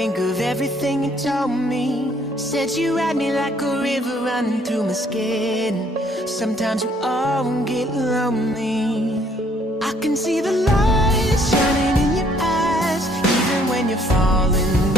think of everything you told me. Said you had me like a river running through my skin. Sometimes we all get lonely. I can see the light shining in your eyes, even when you're falling